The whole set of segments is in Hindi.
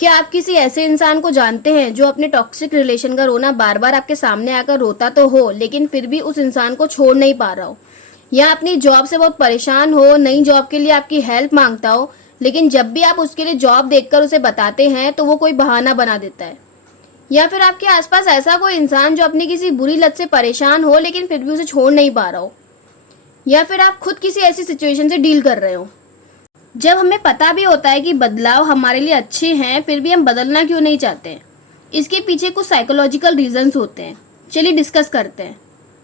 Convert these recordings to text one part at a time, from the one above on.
क्या आप किसी ऐसे इंसान को जानते हैं जो अपने टॉक्सिक रिलेशन का रोना बार बार आपके सामने आकर रोता तो हो, लेकिन फिर भी उस इंसान को छोड़ नहीं पा रहा हो, या अपनी जॉब से बहुत परेशान हो, नई जॉब के लिए आपकी हेल्प मांगता हो, लेकिन जब भी आप उसके लिए जॉब देखकर उसे बताते हैं तो वो कोई बहाना बना देता है। या फिर आपके आसपास ऐसा कोई इंसान जो अपनी किसी बुरी लत से परेशान हो लेकिन फिर भी उसे छोड़ नहीं पा रहा हो, या फिर आप खुद किसी ऐसी सिचुएशन से डील कर रहे हो। जब हमें पता भी होता है कि बदलाव हमारे लिए अच्छे हैं, फिर भी हम बदलना क्यों नहीं चाहते हैं? इसके पीछे कुछ साइकोलॉजिकल रीजंस होते हैं। चलिए डिस्कस करते हैं।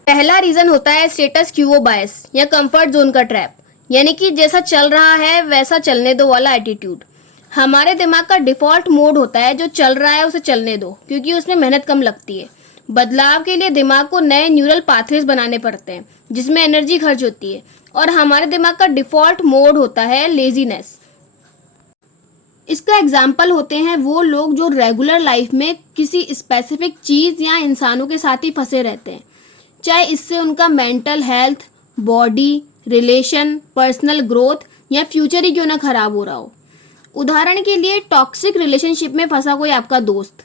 पहला रीजन होता है स्टेटस क्वो बायस या कंफर्ट जोन का ट्रैप, यानी कि जैसा चल रहा है वैसा चलने दो वाला एटीट्यूड। हमारे दिमाग का डिफॉल्ट मोड होता है जो चल रहा है उसे चलने दो, क्योंकि उसमें मेहनत कम लगती है। बदलाव के लिए दिमाग को नए न्यूरल पाथवेज बनाने पड़ते हैं जिसमें एनर्जी खर्च होती है, और हमारे दिमाग का डिफॉल्ट मोड होता है लेजीनेस। इसका एग्जाम्पल होते हैं वो लोग जो रेगुलर लाइफ में किसी स्पेसिफिक चीज या इंसानों के साथ ही फंसे रहते हैं, चाहे इससे उनका mental health, body, relation, personal growth या फ्यूचर ही क्यों ना खराब हो रहा हो। उदाहरण के लिए टॉक्सिक रिलेशनशिप में फंसा कोई आपका दोस्त,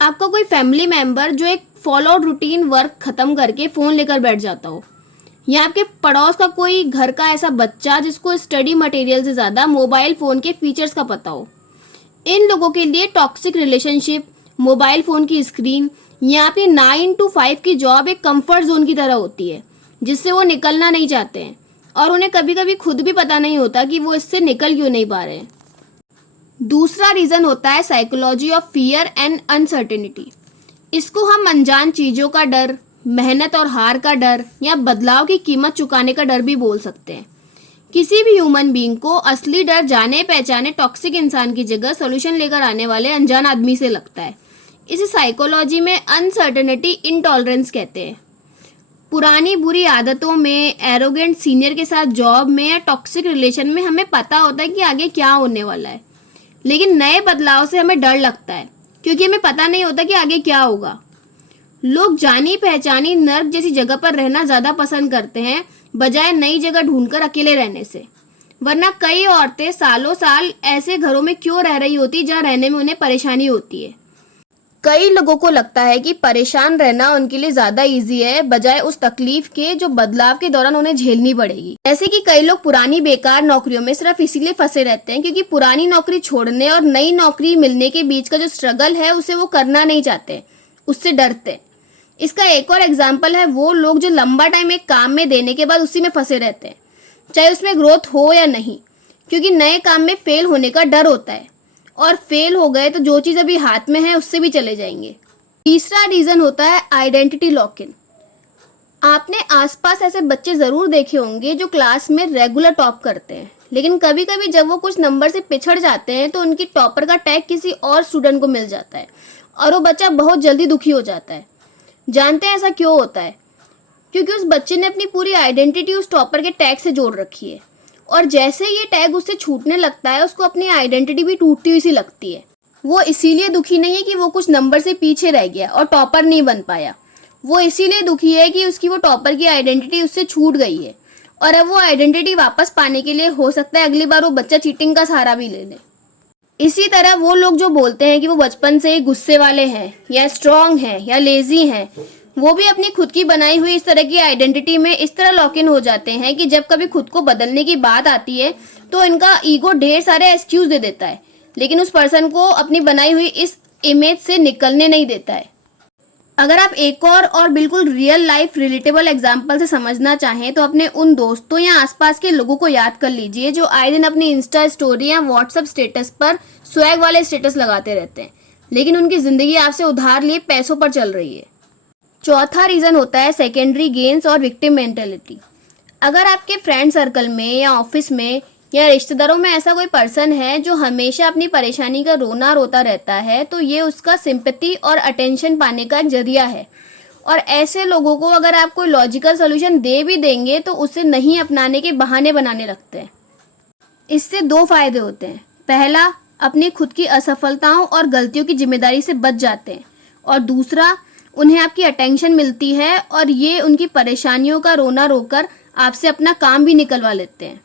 आपका कोई फैमिली मेंबर जो एक फॉलोड रूटीन वर्क खत्म करके फोन लेकर बैठ जाता हो, या आपके पड़ोस का कोई घर का ऐसा बच्चा जिसको स्टडी मटेरियल से ज्यादा मोबाइल फोन के फीचर्स का पता हो। इन लोगों के लिए टॉक्सिक रिलेशनशिप, मोबाइल फोन की स्क्रीन या आपकी 9 to 5 की जॉब एक कंफर्ट जोन की तरह होती है जिससे वो निकलना नहीं चाहते हैं, और उन्हें कभी कभी खुद भी पता नहीं होता कि वो इससे निकल क्यों नहीं पा रहे हैं। दूसरा रीजन होता है psychology of fear and uncertainty. इसको हम अनजान चीजों का डर, मेहनत और हार का डर या बदलाव की कीमत चुकाने का डर भी बोल सकते हैं। किसी भी ह्यूमन बीइंग को असली डर जाने पहचाने टॉक्सिक इंसान की जगह सोल्यूशन लेकर आने वाले अनजान आदमी से लगता है। इसे साइकोलॉजी में अनसर्टेनिटी इंटॉलरेंस कहते हैं। पुरानी बुरी आदतों में, एरोगेंट सीनियर के साथ जॉब में या टॉक्सिक रिलेशन में हमें पता होता है कि आगे क्या होने वाला है, लेकिन नए बदलाव से हमें डर लगता है क्योंकि हमें पता नहीं होता कि आगे क्या होगा। लोग जानी पहचानी नर्क जैसी जगह पर रहना ज्यादा पसंद करते हैं बजाय नई जगह ढूंढकर अकेले रहने से। वरना कई औरतें सालों साल ऐसे घरों में क्यों रह रही होती जहाँ रहने में उन्हें परेशानी होती है। कई लोगों को लगता है कि परेशान रहना उनके लिए ज्यादा इजी है बजाय उस तकलीफ के जो बदलाव के दौरान उन्हें झेलनी पड़ेगी। जैसे कि कई लोग पुरानी बेकार नौकरियों में सिर्फ इसीलिए फंसे रहते हैं क्योंकि पुरानी नौकरी छोड़ने और नई नौकरी मिलने के बीच का जो स्ट्रगल है उसे वो करना नहीं चाहते, उससे डरते। इसका एक और एग्जाम्पल है वो लोग जो लंबा टाइम एक काम में देने के बाद उसी में फंसे रहते हैं, चाहे उसमें ग्रोथ हो या नहीं, क्योंकि नए काम में फेल होने का डर होता है, और फेल हो गए तो जो चीज अभी हाथ में है उससे भी चले जाएंगे। तीसरा रीजन होता है आइडेंटिटी लॉक इन। आपने आसपास ऐसे बच्चे जरूर देखे होंगे जो क्लास में रेगुलर टॉप करते हैं, लेकिन कभी कभी जब वो कुछ नंबर से पिछड़ जाते हैं तो उनकी टॉपर का टैग किसी और स्टूडेंट को मिल जाता है और वो बच्चा बहुत जल्दी दुखी हो जाता है। जानते हैं ऐसा क्यों होता है? क्योंकि उस बच्चे ने अपनी पूरी आइडेंटिटी उस टॉपर के टैग से जोड़ रखी है, और जैसे ये टैग उससे छूटने लगता है उसको अपनी आइडेंटिटी भी टूटती हुई सी लगती है। वो इसीलिए दुखी नहीं है कि वो कुछ नंबर से पीछे रह गया और टॉपर नहीं बन पाया, वो इसीलिए दुखी है कि उसकी वो टॉपर की आइडेंटिटी उससे छूट गई है, और अब वो आइडेंटिटी वापस पाने के लिए हो सकता है अगली बार वो बच्चा चीटिंग का सहारा भी ले ले। इसी तरह वो लोग जो बोलते हैं कि वो बचपन से ही गुस्से वाले हैं या स्ट्रांग हैं या लेजी हैं, वो भी अपनी खुद की बनाई हुई इस तरह की आइडेंटिटी में इस तरह लॉक इन हो जाते हैं कि जब कभी खुद को बदलने की बात आती है तो इनका ईगो ढेर सारे एक्सक्यूज दे देता है, लेकिन उस पर्सन को अपनी बनाई हुई इस इमेज से निकलने नहीं देता है। अगर आप एक और बिल्कुल रियल लाइफ रिलेटेबल एग्जाम्पल से समझना चाहें तो अपने उन दोस्तों या आसपास के लोगों को याद कर लीजिए जो आए दिन अपनी इंस्टा स्टोरी या व्हाट्सएप स्टेटस पर स्वैग वाले स्टेटस लगाते रहते हैं, लेकिन उनकी जिंदगी आपसे उधार लिए पैसों पर चल रही है। चौथा रीजन होता है सेकेंडरी गेन्स और विक्टिम मेंटेलिटी। अगर आपके फ्रेंड सर्कल में या ऑफिस में या रिश्तेदारों में ऐसा कोई पर्सन है जो हमेशा अपनी परेशानी का रोना रोता रहता है, तो ये उसका सिंपैथी और अटेंशन पाने का एक जरिया है, और ऐसे लोगों को अगर आप कोई लॉजिकल सोल्यूशन दे भी देंगे तो उसे नहीं अपनाने के बहाने बनाने लगते हैं। इससे दो फायदे होते हैं। पहला, अपनी खुद की असफलताओं और गलतियों की जिम्मेदारी से बच जाते हैं, और दूसरा, उन्हें आपकी अटेंशन मिलती है और ये उनकी परेशानियों का रोना रोकर आपसे अपना काम भी निकलवा लेते हैं।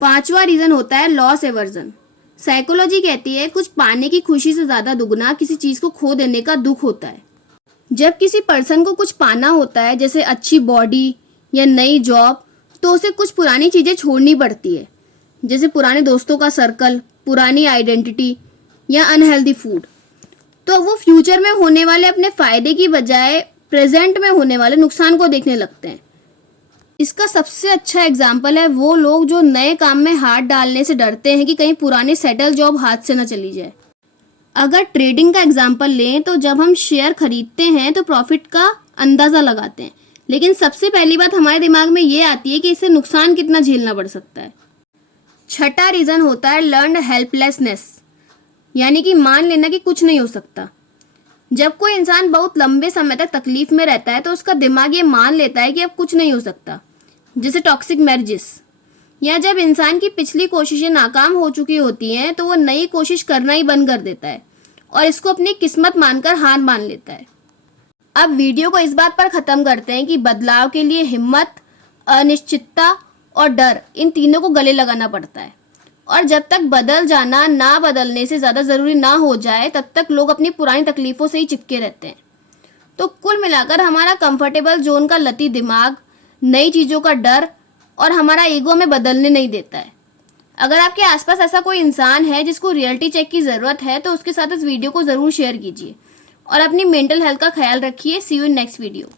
पांचवा रीजन होता है लॉस एवर्जन। साइकोलॉजी कहती है कुछ पाने की खुशी से ज्यादा दुगना किसी चीज को खो देने का दुख होता है। जब किसी पर्सन को कुछ पाना होता है, जैसे अच्छी बॉडी या नई जॉब, तो उसे कुछ पुरानी चीजें छोड़नी पड़ती है, जैसे पुराने दोस्तों का सर्कल, पुरानी आइडेंटिटी या अनहेल्दी फूड। तो वो फ्यूचर में होने वाले अपने फायदे की बजाय प्रेजेंट में होने वाले नुकसान को देखने लगते हैं। इसका सबसे अच्छा एग्जाम्पल है वो लोग जो नए काम में हाथ डालने से डरते हैं कि कहीं पुरानी सेटल जॉब हाथ से न चली जाए। अगर ट्रेडिंग का एग्जाम्पल लें तो जब हम शेयर खरीदते हैं तो प्रॉफिट का अंदाजा लगाते हैं, लेकिन सबसे पहली बात हमारे दिमाग में ये आती है कि इससे नुकसान कितना झेलना पड़ सकता है। छठा रीजन होता है लर्न्ड हेल्पलेसनेस, यानी कि मान लेना कि कुछ नहीं हो सकता। जब कोई इंसान बहुत लंबे समय तक तकलीफ में रहता है तो उसका दिमाग ये मान लेता है कि अब कुछ नहीं हो सकता, जैसे टॉक्सिक मैरिजेस। या जब इंसान की पिछली कोशिशें नाकाम हो चुकी होती हैं तो वो नई कोशिश करना ही बंद कर देता है और इसको अपनी किस्मत मानकर हार मान लेता है। अब वीडियो को इस बात पर ख़त्म करते हैं कि बदलाव के लिए हिम्मत, अनिश्चितता और डर, इन तीनों को गले लगाना पड़ता है। और जब तक बदल जाना ना बदलने से ज़्यादा ज़रूरी ना हो जाए तब तक लोग अपनी पुरानी तकलीफ़ों से ही चिपके रहते हैं। तो कुल मिलाकर हमारा कंफर्टेबल जोन का लती दिमाग नई चीज़ों का डर और हमारा ईगो में बदलने नहीं देता है। अगर आपके आसपास ऐसा कोई इंसान है जिसको रियलिटी चेक की ज़रूरत है तो उसके साथ इस वीडियो को ज़रूर शेयर कीजिए और अपनी मेंटल हेल्थ का ख्याल रखिए। सी यू इन नेक्स्ट वीडियो।